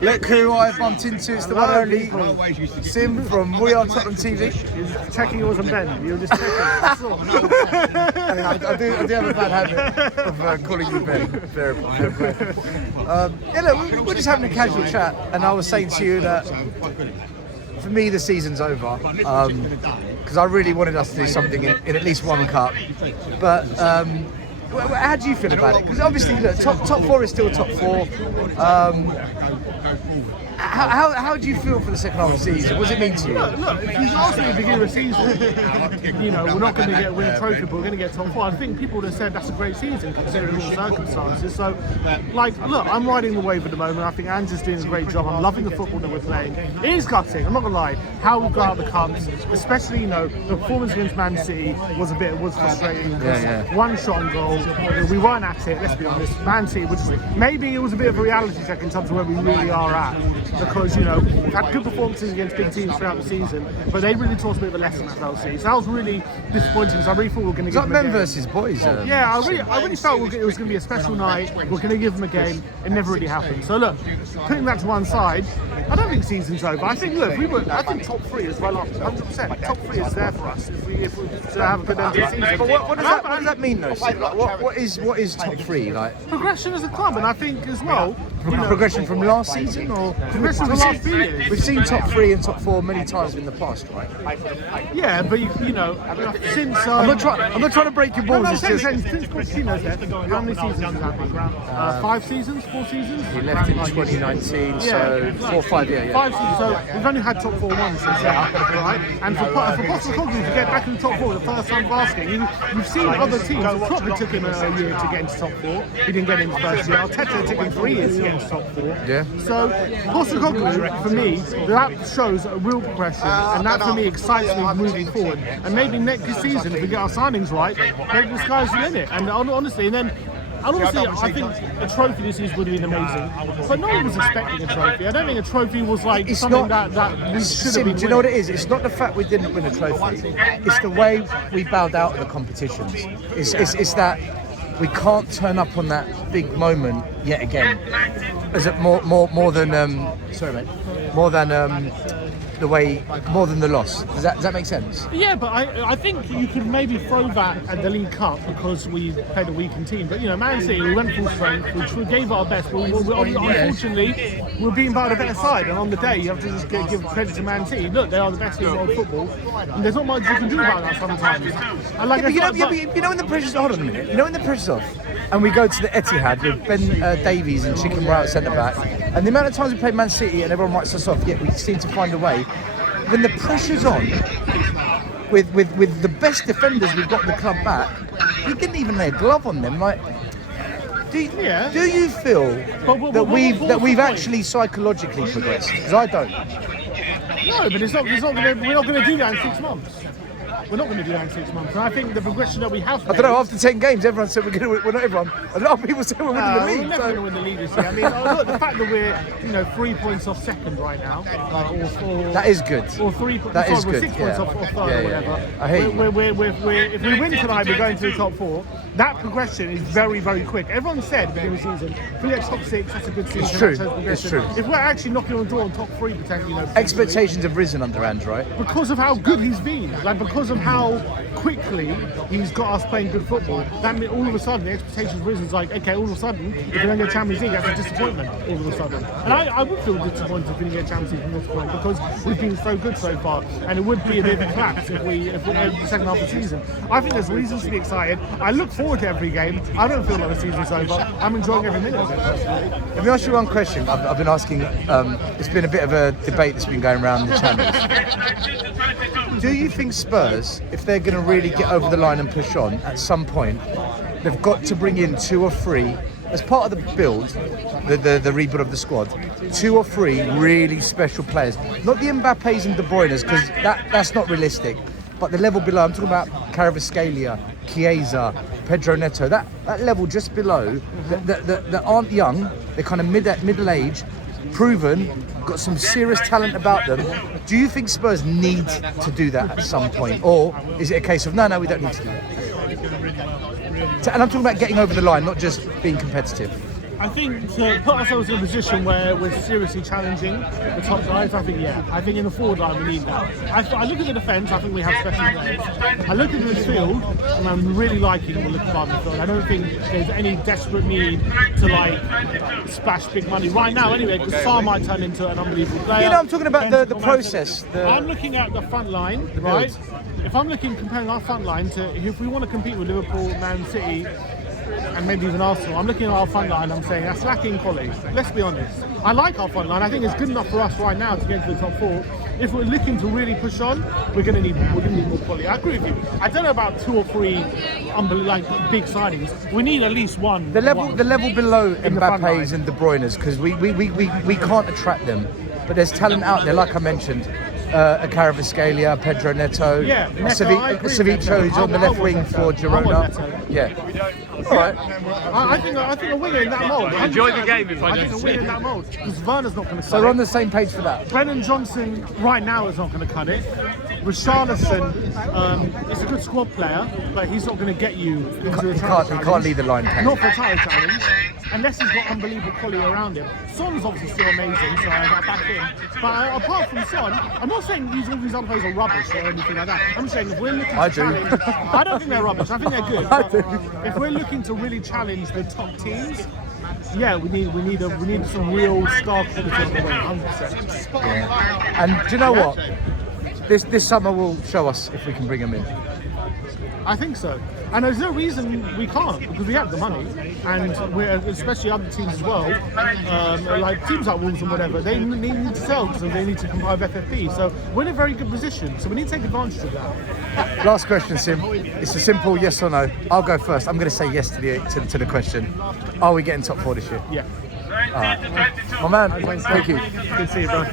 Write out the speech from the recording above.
Look who I bumped into. It's the one and only Sim from We Are Tottenham TV. You're checking yours and Ben. You're just checking. That's all. I do have a bad habit of calling you Ben. Very bad. Yeah, look, we're just having a casual chat, and I was saying to you that for me the season's over because I really wanted us to do something in at least one cup. But how do you feel about it? Because obviously, look, top four is still top four. How do you feel for the second half of the season? What does it mean to you? Look, if you asked me at the beginning of the season, we're not going to win a trophy, but we're going to get top four. I think people would have said that's a great season considering all the circumstances. So, look, I'm riding the wave at the moment. I think Andrew's doing a great job. I'm loving the football that we're playing. It is gutting, I'm not going to lie, how we've got out the cups, especially, the performance against Man City was frustrating. One shot on goal, we weren't at it, let's be honest. Man City, maybe it was a bit of a reality check in terms of where we really are at. Because, we've had good performances against big teams throughout the season, but they really taught us a bit of a lesson at Chelsea. So that was really disappointing, because I really thought we were going to give them a game. Men versus boys. Yeah, I really felt it was going to be a special night. We're going to give them a game. It never really happened. So look, putting that to one side, I don't think season's over. I think, look, I think top three is well up, 100%. Top three is there for us if we to have a good end to the season. But what does that mean, though? What is top three like? Progression as a club, and I think as well. Progression from last season, or progression from last few years? We've seen top three and top four many times in the past, right? Yeah, but since I'm not trying to break your balls. Since Pochettino's left, how many seasons has that been? 5 seasons, 4 seasons. He left in 2019, so 4 or 5 years. 5 seasons. So we've only had top four once since then, right? And for Pochettino to get back in the top four, the first time of asking, you've seen other teams. Klopp, it took him a year to get into top four. He didn't get in the first year. Arteta took him 3 years to get into top four. Yeah. So Pochettino, for me, that shows a real progression, and that for me excites me moving forward. And maybe next season, if we get our signings right, maybe the sky's the limit. And honestly, I think a trophy this season would have been amazing. But no one was expecting a trophy. I don't think a trophy was like it's something not, that we should have been. Do you know what it is? It's not the fact we didn't win a trophy. It's the way we bowed out of the competitions. It's that we can't turn up on that big moment yet again. Is it more than the loss? Does that make sense? Yeah, but I think you could maybe throw that at the League Cup because we played a weakened team. But Man City, we went full strength, which we gave our best. Unfortunately, we're being by the better side. And on the day, you have to just give credit to Man City. Look, they are the best team in world football, and there's not much you can do about that sometimes. And when the pressure's hold on a minute. When the pressure's off, and we go to the Etihad with Ben Davies and Chicken Brown at centre back, and the amount of times we played Man City and everyone writes us off, yet we seem to find a way. When the pressure's on, with the best defenders we've got the club back, we didn't even lay a glove on them. Do you feel that we've actually psychologically progressed? Because I don't. No, but we're not going to do that in 6 months. We're not going to do that in 6 months. And I think the progression that we have. I don't know. After 10 games, everyone said we're going to. Well, not everyone. A lot of people said we're winning the league. We're never going to win the league this year. I mean, look, the fact that we're 3 points off second right now, that is good. Or 3. That is good. 6 points off third or whatever. I hate you. If we win tonight, we're going to the top 4. That progression is very, very quick. Everyone said at the beginning of the season, if we get top 6, that's a good season. It's true. If we're actually knocking on the door on top 3, potentially, expectations have risen under Ange, right? Because of how good he's been, because of how quickly he's got us playing good football. That means all of a sudden the expectations have risen. It's like, okay, all of a sudden, if we don't get Champions League, that's a disappointment. All of a sudden, and I would feel disappointed if we didn't get Champions League from this point because we've been so good so far, and it would be a bit of a collapse if we end the second half of the season. I think there's reasons to be excited. I look forward to every game. I don't feel like the season's over. I'm enjoying every minute of it. Let me ask you one question. I've been asking. It's been a bit of a debate that's been going around the channels. Do you think Spurs, if they're going to really get over the line and push on at some point, they've got to bring in 2 or 3 as part of the build, the rebuild of the squad, 2 or 3 really special players, not the Mbappés and De Bruyne's, because that's not realistic, but the level below. I'm talking about Kvaratskhelia, Chiesa, Pedro Neto, that level just below, that aren't young, they're kind of middle-aged, proven, got some serious talent about them. Do you think Spurs need to do that at some point, or is it a case of no, we don't need to do that? And I'm talking about getting over the line, not just being competitive. I think to put ourselves in a position where we're seriously challenging the top guys, I think in the forward line we need that. I look at the defence, I think we have special players. I look at the midfield, and I'm really liking the look of our midfield. I don't think there's any desperate need to like splash big money right now anyway, because Sarr might turn into an unbelievable player. You know, I'm talking about the process. I'm looking at the front line, right? If I'm comparing our front line to if we want to compete with Liverpool, Man City, and maybe even Arsenal, I'm looking at our front line, I'm saying that's lacking quality. Let's be honest. I like our front line. I think it's good enough for us right now to get into the top 4. If we're looking to really push on, we're going to need more quality. I agree with you. I don't know about 2 or 3 big signings. We need at least one. The level below Mbappe's and De Bruyne's, because we can't attract them. But there's talent out there, like I mentioned. Kvaratskhelia, Pedro Neto, Ceviche, who's on the left wing for Girona. Yeah. All right. I think a winger in that mould. Enjoy the game if I think a winger in that mould. Because Werner's not going to cut it. So we're on the same page for that. Brennan Johnson right now is not going to cut it. Richarlison is a good squad player, but he's not going to get you into the title challenge. He can't lead the line. Not for a title challenge, unless he's got unbelievable quality around him. Son's obviously still amazing, so I back him. But apart from Son, I'm not saying all these other players are rubbish or anything like that. I'm saying if we're looking to challenge, I don't think they're rubbish. I think they're good. But if we're looking to really challenge the top teams, yeah, we need some real star quality on the way, 100%. Yeah. And do you know what? This summer will show us if we can bring them in. I think so. And there's no reason we can't, because we have the money, and we're, especially other teams as well, like teams like Wolves and whatever, they need to sell, so they need to comply with FFP. So we're in a very good position, so we need to take advantage of that. Last question, Sim. It's a simple yes or no. I'll go first. I'm going to say yes to the question. Are we getting top 4 this year? Yeah. All right. My man, thank you. Good to see you, bro.